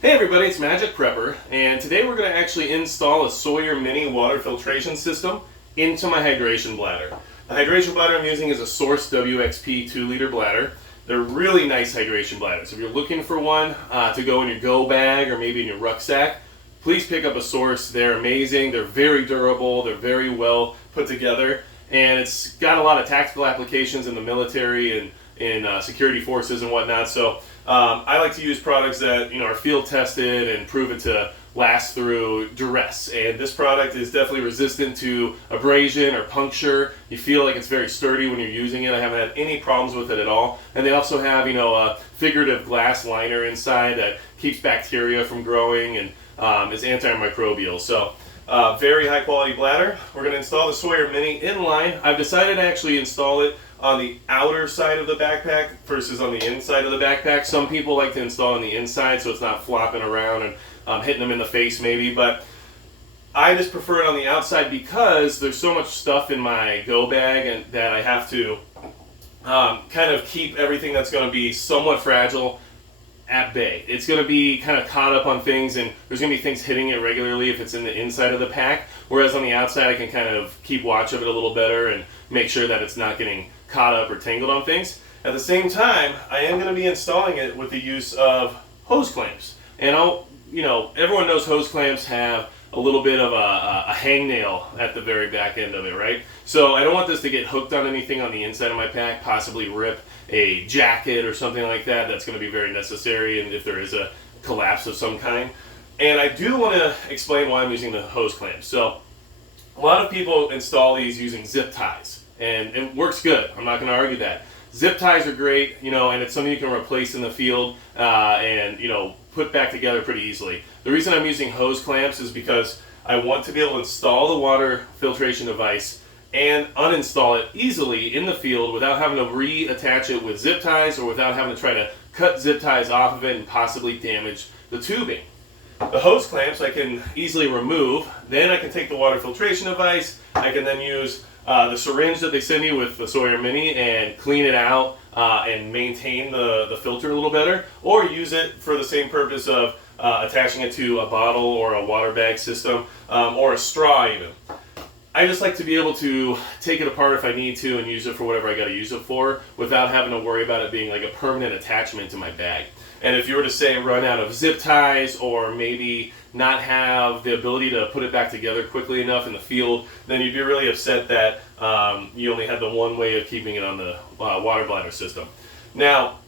Hey everybody, it's Magic Prepper, and today we're going to actually install a Sawyer mini water filtration system into my hydration bladder. The hydration bladder I'm using is a Source WXP 2-liter bladder. They're really nice hydration bladders. If you're looking for one to go in your go bag or maybe in your rucksack, please pick up a Source. They're amazing, they're very durable, they're very well put together, and it's got a lot of tactical applications in the military and in security forces and whatnot. So I like to use products that are field tested and proven to last through duress. And this product is definitely resistant to abrasion or puncture. You feel like it's very sturdy when you're using it. I haven't had any problems with it at all. And they also have a figurative glass liner inside that keeps bacteria from growing and is antimicrobial. So very high quality bladder. We're going to install the Sawyer Mini Inline. I've decided to actually install it on the outer side of the backpack versus on the inside of the backpack. Some people like to install on the inside so it's not flopping around and hitting them in the face maybe, but I just prefer it on the outside because there's so much stuff in my go bag and that I have to kind of keep everything that's going to be somewhat fragile at bay. It's going to be kind of caught up on things, and there's going to be things hitting it regularly if it's in the inside of the pack, whereas on the outside I can kind of keep watch of it a little better and make sure that it's not getting caught up or tangled on things. At the same time, I am going to be installing it with the use of hose clamps. And everyone knows hose clamps have a little bit of a hangnail at the very back end of it, right? So I don't want this to get hooked on anything on the inside of my pack, possibly rip a jacket or something like that. That's going to be very necessary, and if there is a collapse of some kind. And I do want to explain why I'm using the hose clamps. So a lot of people install these using zip ties, and it works good. I'm not going to argue that. Zip ties are great, and it's something you can replace in the field and put back together pretty easily. The reason I'm using hose clamps is because I want to be able to install the water filtration device and uninstall it easily in the field without having to reattach it with zip ties or without having to try to cut zip ties off of it and possibly damage the tubing. The hose clamps I can easily remove. Then I can take the water filtration device. I can then use the syringe that they send you with the Sawyer Mini and clean it out and maintain the filter a little better, or use it for the same purpose of attaching it to a bottle or a water bag system or a straw even. I just like to be able to take it apart if I need to and use it for whatever I got to use it for without having to worry about it being like a permanent attachment to my bag. And if you were to say run out of zip ties or maybe not have the ability to put it back together quickly enough in the field, then you'd be really upset that you only had the one way of keeping it on the water bladder system. Now,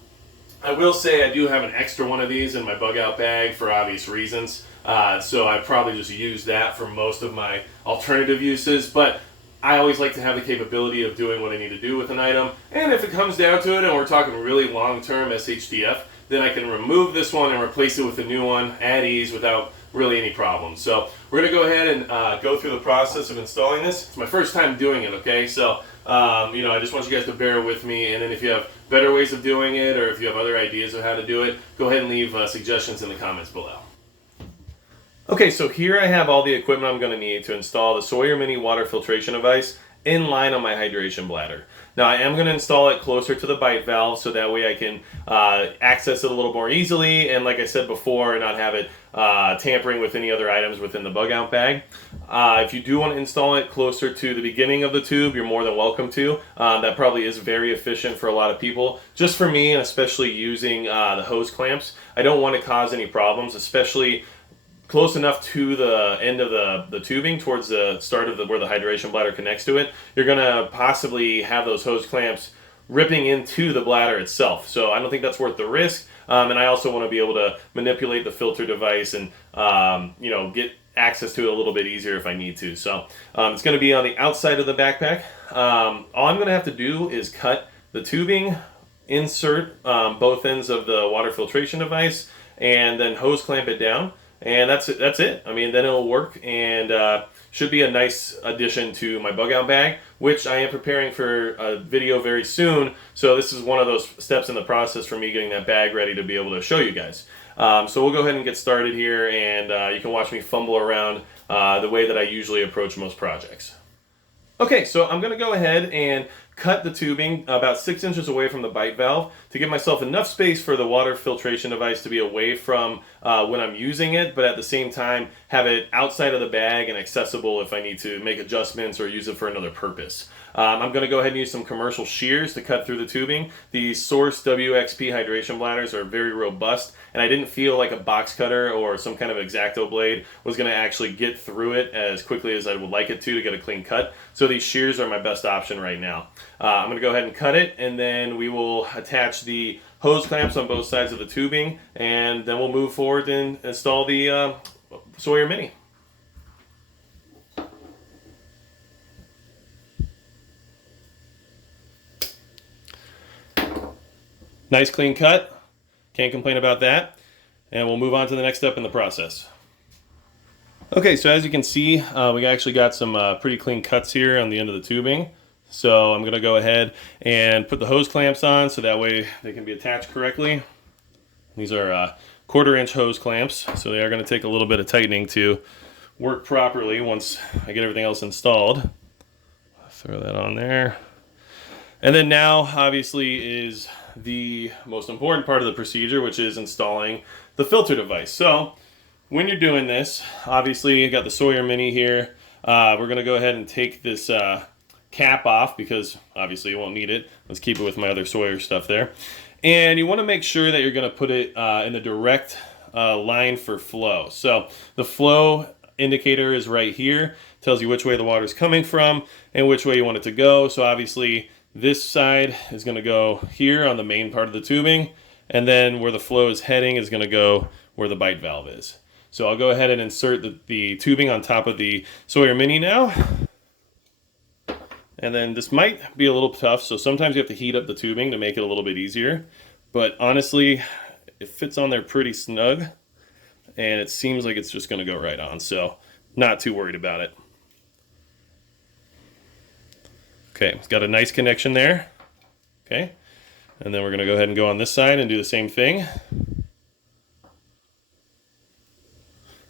I will say I do have an extra one of these in my bug out bag for obvious reasons. So I probably just use that for most of my alternative uses, but I always like to have the capability of doing what I need to do with an item. And if it comes down to it and we're talking really long-term SHTF, then I can remove this one and replace it with a new one at ease without really any problems. So we're going to go ahead and go through the process of installing this. It's my first time doing it, okay? So, I just want you guys to bear with me, and then if you have better ways of doing it or if you have other ideas of how to do it, go ahead and leave suggestions in the comments below. Okay, so here I have all the equipment I'm going to need to install the Sawyer Mini water filtration device in line on my hydration bladder. Now I am going to install it closer to the bite valve so that way I can access it a little more easily, and like I said before, not have it tampering with any other items within the bug out bag. If you do want to install it closer to the beginning of the tube, you're more than welcome to. That probably is very efficient for a lot of people. Just for me, and especially using the hose clamps, I don't want to cause any problems, especially close enough to the end of the tubing towards the start of where the hydration bladder connects to it. You're going to possibly have those hose clamps ripping into the bladder itself. So I don't think that's worth the risk. And I also want to be able to manipulate the filter device and get access to it a little bit easier if I need to. So it's going to be on the outside of the backpack. All I'm going to have to do is cut the tubing, insert both ends of the water filtration device, and then hose clamp it down. And that's it. I mean, then it'll work and should be a nice addition to my bug out bag, which I am preparing for a video very soon. So this is one of those steps in the process for me getting that bag ready to be able to show you guys. So we'll go ahead and get started here, and you can watch me fumble around the way that I usually approach most projects. Okay, so I'm going to go ahead and cut the tubing about 6 inches away from the bite valve to give myself enough space for the water filtration device to be away from when I'm using it, but at the same time have it outside of the bag and accessible if I need to make adjustments or use it for another purpose. I'm going to go ahead and use some commercial shears to cut through the tubing. These Source WXP hydration bladders are very robust, and I didn't feel like a box cutter or some kind of X-Acto blade was going to actually get through it as quickly as I would like it to get a clean cut. So these shears are my best option right now. I'm going to go ahead and cut it, and then we will attach the hose clamps on both sides of the tubing, and then we'll move forward and install the Sawyer Mini. Nice clean cut, can't complain about that, and we'll move on to the next step in the process. Okay, so as you can see, we actually got some pretty clean cuts here on the end of the tubing. So I'm going to go ahead and put the hose clamps on so that way they can be attached correctly. These are 1/4 inch hose clamps, so they are going to take a little bit of tightening to work properly once I get everything else installed. Throw that on there. And then now, obviously, is the most important part of the procedure, which is installing the filter device. So when you're doing this, obviously you got the Sawyer Mini here. We're going to go ahead and take this cap off because obviously you won't need it. Let's keep it with my other Sawyer stuff there. And you want to make sure that you're going to put it in the direct line for flow. So the flow indicator is right here. Tells you which way the water is coming from and which way you want it to go. So obviously this side is going to go here on the main part of the tubing, and then where the flow is heading is going to go where the bite valve is. So I'll go ahead and insert the tubing on top of the Sawyer Mini now. And then this might be a little tough, so sometimes you have to heat up the tubing to make it a little bit easier. But honestly, it fits on there pretty snug, and it seems like it's just going to go right on, so not too worried about it. Okay, it's got a nice connection there. Okay, and then we're going to go ahead and go on this side and do the same thing.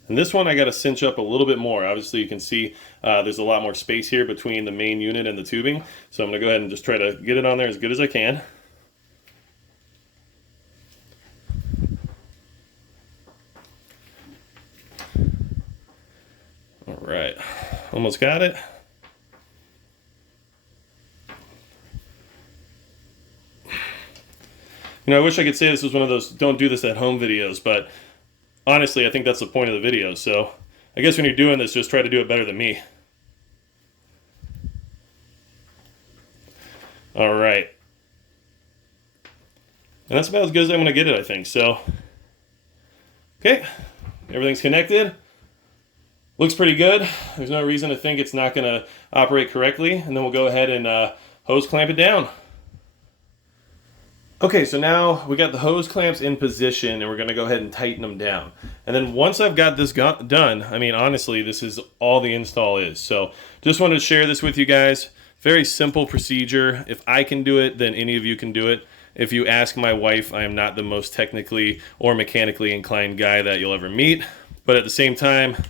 And this one I got to cinch up a little bit more. Obviously you can see there's a lot more space here between the main unit and the tubing. So I'm going to go ahead and just try to get it on there as good as I can. All right, almost got it. You know, I wish I could say this was one of those don't do this at home videos, but honestly, I think that's the point of the video. So I guess when you're doing this, just try to do it better than me. All right. And that's about as good as I'm going to get it, I think. So, okay, everything's connected. Looks pretty good. There's no reason to think it's not going to operate correctly. And then we'll go ahead and hose clamp it down. Okay, so now we got the hose clamps in position and we're going to go ahead and tighten them down. And then once I've got this done, I mean, honestly, this is all the install is. So just wanted to share this with you guys. Very simple procedure. If I can do it, then any of you can do it. If you ask my wife, I am not the most technically or mechanically inclined guy that you'll ever meet. But at the same time,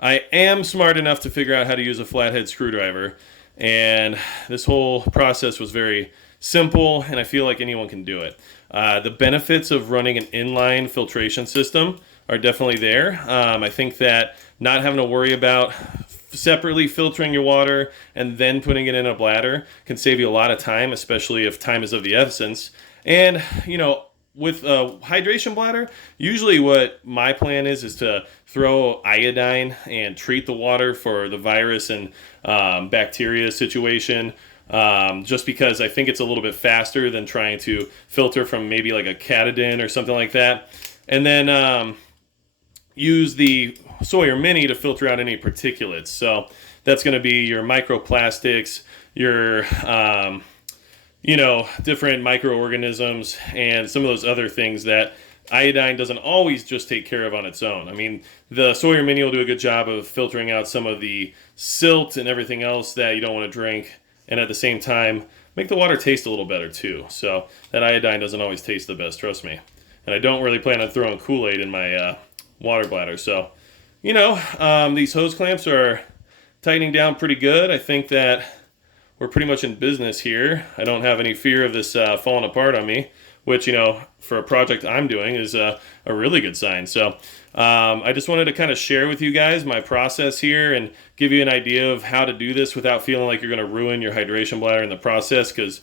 I am smart enough to figure out how to use a flathead screwdriver. And this whole process was very simple, and I feel like anyone can do it. The benefits of running an inline filtration system are definitely there. I think that not having to worry about separately filtering your water and then putting it in a bladder can save you a lot of time, especially if time is of the essence. And, you know, with a hydration bladder, usually what my plan is to throw iodine and treat the water for the virus and bacteria situation. Just because I think it's a little bit faster than trying to filter from maybe like a Catadin or something like that. And then use the Sawyer Mini to filter out any particulates. So that's going to be your microplastics, your you know, different microorganisms, and some of those other things that iodine doesn't always just take care of on its own. I mean, the Sawyer Mini will do a good job of filtering out some of the silt and everything else that you don't want to drink, and at the same time, make the water taste a little better too. So that iodine doesn't always taste the best, trust me. And I don't really plan on throwing Kool-Aid in my water bladder. So, you know, these hose clamps are tightening down pretty good. I think that we're pretty much in business here. I don't have any fear of this falling apart on me, which, you know, for a project I'm doing is a really good sign. So I just wanted to kind of share with you guys my process here and give you an idea of how to do this without feeling like you're going to ruin your hydration bladder in the process, because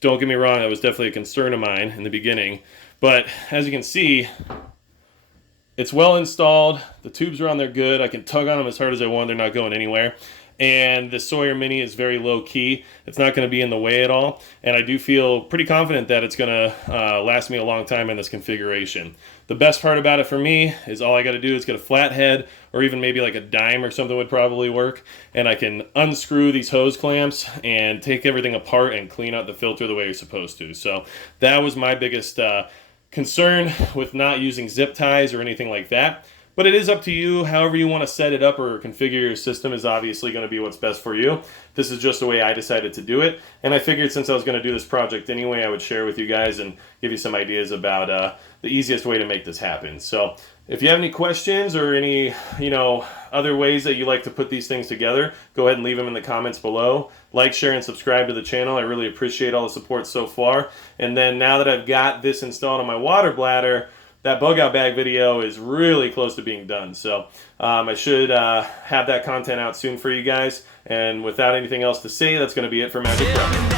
don't get me wrong, that was definitely a concern of mine in the beginning. But as you can see, it's well installed. The tubes are on there good. I can tug on them as hard as I want. They're not going anywhere. And the Sawyer Mini is very low key. It's not going to be in the way at all. And I do feel pretty confident that it's going to last me a long time in this configuration. The best part about it for me is all I got to do is get a flat head, or even maybe like a dime or something would probably work. And I can unscrew these hose clamps and take everything apart and clean out the filter the way you're supposed to. So that was my biggest concern with not using zip ties or anything like that. But it is up to you. However you want to set it up or configure your system is obviously going to be what's best for you. This is just the way I decided to do it. And I figured since I was going to do this project anyway, I would share with you guys and give you some ideas about the easiest way to make this happen. So if you have any questions or any, other ways that you like to put these things together, go ahead and leave them in the comments below. Like, share, and subscribe to the channel. I really appreciate all the support so far. And then now that I've got this installed on my water bladder, that bug out bag video is really close to being done. So I should have that content out soon for you guys. And without anything else to say, that's going to be it for Magic Prep.